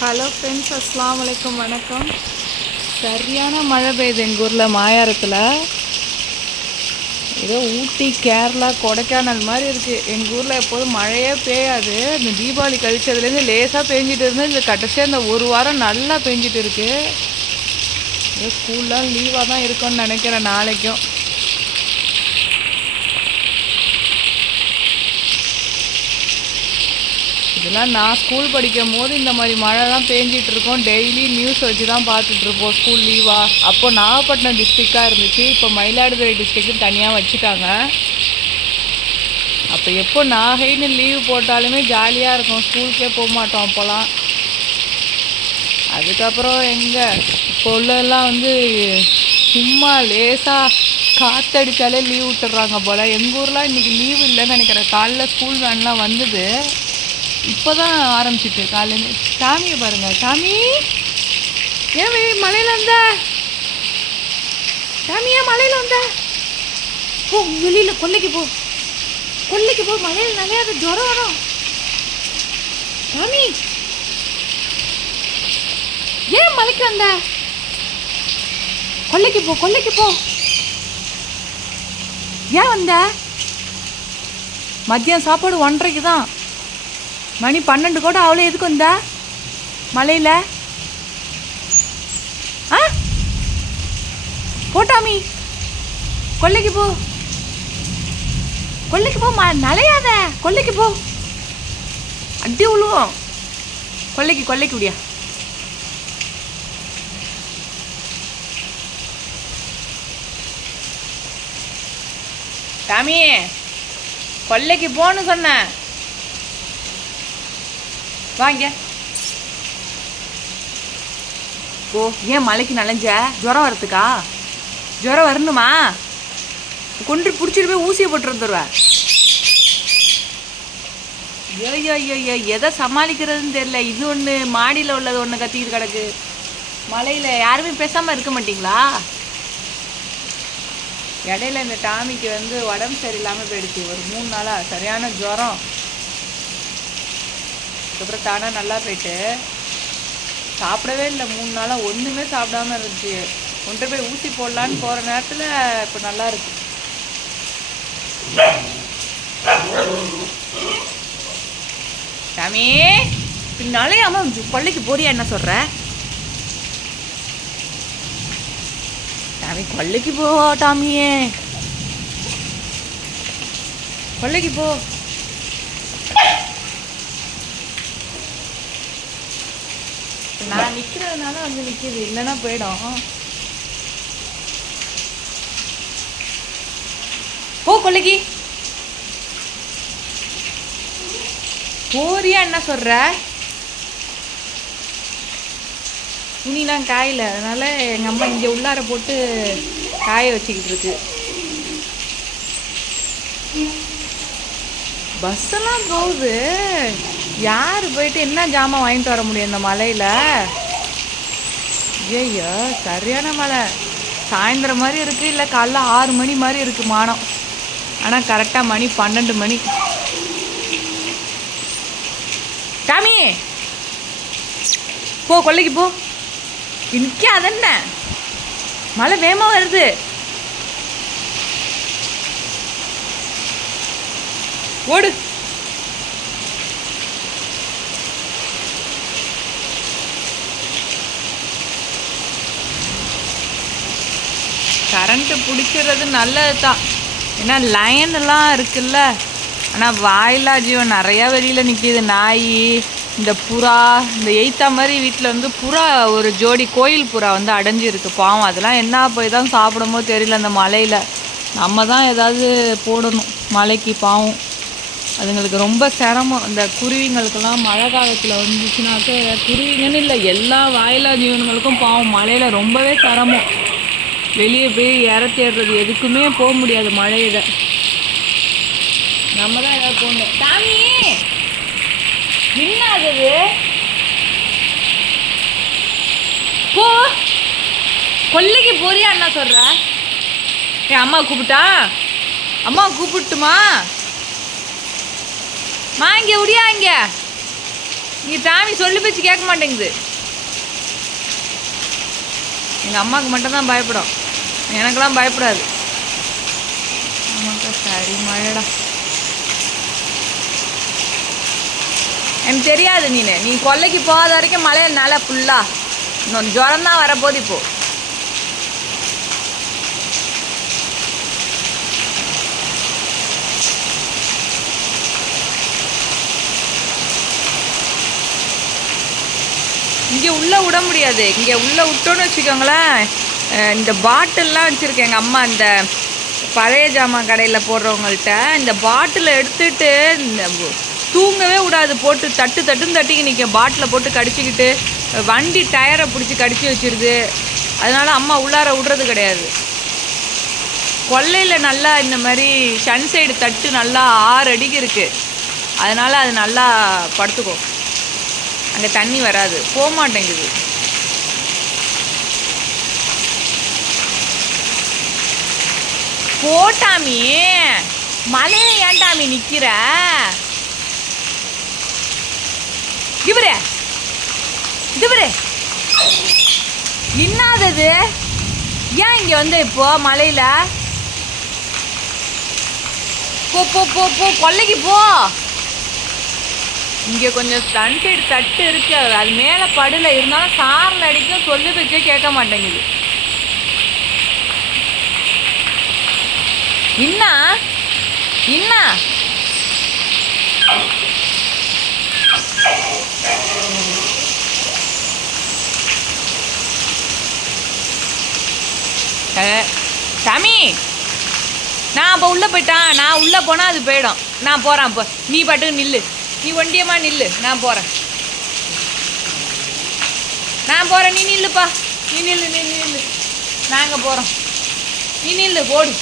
Hello friends, அஸ்ஸலாமு அலைக்கும். வணக்கம். சரியான மழை பெய்யுது எங்கள் ஊரில் மாயாரத்தில். ஏதோ ஊட்டி, கேரளா, கொடைக்கானல் மாதிரி இருக்குது. எங்கள் ஊரில் எப்போதும் மழையே பெய்யாது. இந்த தீபாவளி கழிச்சதுலேருந்து லேசாக பெஞ்சிட்டு இருந்து இந்த கடைசியாக இந்த ஒரு வாரம் நல்லா பெஞ்சிட்டு இருக்குது. ஏதோ ஸ்கூல்லாம் லீவாக தான் இருக்கும்னு நினைக்கிறேன் நாளைக்கும். இதெல்லாம் நான் ஸ்கூல் படிக்கும் போது இந்த மாதிரி மழை தான் பேஞ்சிட்டு இருக்கோம். டெய்லி நியூஸ் வச்சு தான் பார்த்துட்ருப்போம். ஸ்கூல் லீவா அப்போது நாகப்பட்டினம் டிஸ்ட்ரிக்டாக இருந்துச்சு. இப்போ மயிலாடுதுறை டிஸ்ட்ரிக்ட்னு தனியாக வச்சுட்டாங்க. அப்போ எப்போ நாகைன்னு லீவு போட்டாலுமே ஜாலியாக இருக்கும். ஸ்கூலுக்கே போக மாட்டோம் அப்போல்லாம். அதுக்கப்புறம் எங்கே இப்போ உள்ளெல்லாம் சும்மா லேசாக காற்றடித்தாலே லீவ் விட்டுறாங்க போல். எங்கள் ஊர்லாம் இன்றைக்கி லீவு இல்லைன்னு நினைக்கிறேன். காலைல ஸ்கூல் வேன்லாம் வந்தது. இப்போ தான் ஆரம்பிச்சிட்டு காலையில். சாமியை பாருங்கள். சாமி ஏன் மலையில் வந்த? சாமி ஏன் மலையில் வந்த? போ வெளியில் கொல்லைக்கு போ, கொல்லைக்கு போ. மலையில் நனையாத, ஜுரம் வரும். சாமி ஏன் மலைக்கு வந்த? கொல்லைக்கு போ, கொல்லைக்கு போ. ஏன் வந்த? மதியம் சாப்பாடு 1:30க்கு தான். மணி 12 கூட அவ்வளோ. எதுக்கு வந்த மலையில்? ஆ போட்டாமி, கொல்லைக்கு போ, கொல்லைக்கு போ. நலையாத, கொல்லைக்கு போ. அடி உழுவோம். கொல்லைக்கு கொல்லைக்கு விடியா. சாமி கொல்லைக்கு போன்னு சொன்னேன். வாங்க ஓ. ஏன் மலைக்கு நனைஞ்ச? ஜுரம் வரத்துக்கா? ஜுரம் வரணுமா? கொண்டு பிடிச்சிட்டு போய் ஊசியை போட்டு வந்துடுவேன். ஐயோ ஐயோ ஐயோ, எதை சமாளிக்கிறதுன்னு தெரியல. இது ஒன்று, மாடியில் உள்ளது ஒன்று கத்திக்கிட்டு கிடக்கு. மலையில் யாருமே பேசாமல் இருக்க மாட்டிங்களா? இடையில இந்த டாமிக்கு உடம்பு சரியில்லாமல் போயிடுச்சு. ஒரு 3 நாளாக சரியான ஜுரம். அதுக்கப்புறம் தானே நல்லா போயிட்டு சாப்பிடவே இல்லை. 3 நாளாக ஒன்றுமே சாப்பிடாம இருந்துச்சு. கொண்டு போய் ஊசி போடலான்னு போகிற நேரத்தில் இப்போ நல்லா இருக்கு. டாமி பின்னாலே அம்மா கொல்லைக்கு போறியா? என்ன சொல்கிற? டாமி கொல்லைக்கு போ. டாமியே கொல்லைக்கு போ. நான் நிற்கிறதுனால நிற்கிது, இல்லைன்னா போயிடும். போ கொல்லைக்கு போறியா? என்ன சொல்ற? துணிலாம் காயல, அதனால எங்கள் அம்மா இங்கே உள்ளார போட்டு காய வச்சுக்கிட்டு இருக்கு. பஸ்ஸெல்லாம் போகுது. யார் போயிட்டு என்ன ஜாமான் வாங்கிட்டு வர முடியும் இந்த மலையில்? ஐயோ சரியான மழை. சாயந்தரம் மாதிரி இருக்குது, இல்லை காலைல 6 மணி மாதிரி இருக்குது மானம். ஆனால் கரெக்டாக மணி 12 மணி. டாமி போ, கொல்லைக்கு போ. இன்னைக்கு அதென்ன மழை வேகமாக வருது. ஓடு. கரண்ட்டு பிடிக்கிறது நல்லது தான். ஏன்னா லைனெல்லாம் இருக்குல்ல. ஆனால் வாயிலா ஜீவன் நிறையா வெளியில் நிற்கிது. நாய், இந்த புறா, இந்த எய்த்தா மாதிரி வீட்டில் புறா, ஒரு ஜோடி கோயில் புறா அடைஞ்சிருக்கு. பாவம், அதெல்லாம் என்ன போய் தான் சாப்பிடுமோ தெரியல அந்த மலையில். நம்ம தான் ஏதாவது போடணும் மலைக்கு. பாவம், அதுங்களுக்கு ரொம்ப சிரமம். இந்த குருவிங்களுக்கெல்லாம் மழை காலத்தில் வந்துச்சுனாக்க, குருவிங்கன்னு இல்லை, எல்லா வாயிலா ஜீவன்களுக்கும் பாவம் மலையில் ரொம்பவே சிரமம். வெளியே போய் இற தேடுறது, எதுக்குமே போக முடியாது மழையில. நம்ம தான் ஏதாவது போகணும். சாமி என்ன ஆகுது? போ, கொல்லைக்கு போறியா? என்ன சொல்ற? என் அம்மா கூப்பிட்டா? அம்மா கூப்பிட்டுமா? மா இங்கே உடியா, இங்கே இங்கே டாமி சொல்லி பேச்சு கேட்க மாட்டேங்குது. எங்கள் அம்மாவுக்கு மட்டும்தான் பயப்படும், எனக்கெல்லாம் பயப்படாது. ஆமாக்கா சரி மழைடா. எனக்கு தெரியாது நீ கொல்லைக்கு போகாத வரைக்கும் மழையில் நல்லா ஃபுல்லாக இன்னொன்று ஜுரம் தான் வரப்போது. இப்போ இங்கே உள்ளே விட முடியாது. இங்கே உள்ளே விட்டோன்னு வச்சுக்கோங்களேன், இந்த பாட்டில்லாம் வச்சுருக்கேன் எங்கள் அம்மா இந்த பழைய ஜாமான் கடையில் போடுறவங்கள்ட்ட. இந்த பாட்டிலை எடுத்துகிட்டு தூங்கவே விடாது, போட்டு தட்டுன்னு தட்டிக்கு நிற்கும். பாட்டிலை போட்டு கடிச்சிக்கிட்டு வண்டி டயரை பிடிச்சி கடிச்சு வச்சிருது. அதனால் அம்மா உள்ளார விடுறது கிடையாது. கொல்லையில் நல்லா இந்த மாதிரி சன்சைடு தட்டு நல்லா 6 அடிக்கு இருக்குது. அதனால் அது நல்லா படுத்துக்கும், அங்கே தண்ணி வராது, போக மாட்டேங்குது. போட்டாமி மலையில ஏன்டாமி நிற்கிற? இவரே இன்னாதது ஏன் இங்கே வந்து இப்போ மலையில்? போ போ போ போ கொல்லைக்கு போ. இங்கே கொஞ்சம் சன்சைடு தட்டு இருக்கு, அது மேலே படல, இருந்தாலும் சாரில் அடிக்கும், சொல்லி வச்சே கேட்க மாட்டேங்குது. இன்னா சாமி நான் அப்போ உள்ளே போயிட்டான். நான் உள்ளே போனால் அது போயிடும். நான் போகிறேன். அப்போ நீ பாட்டுக்கு நில்லு, நீ ஒண்டியம்மா நில்லு, நான் போகிறேன். நீ நில்லுப்பா, நீ நில்லு நாங்கள் போகிறோம். நீ நில்லு போடு.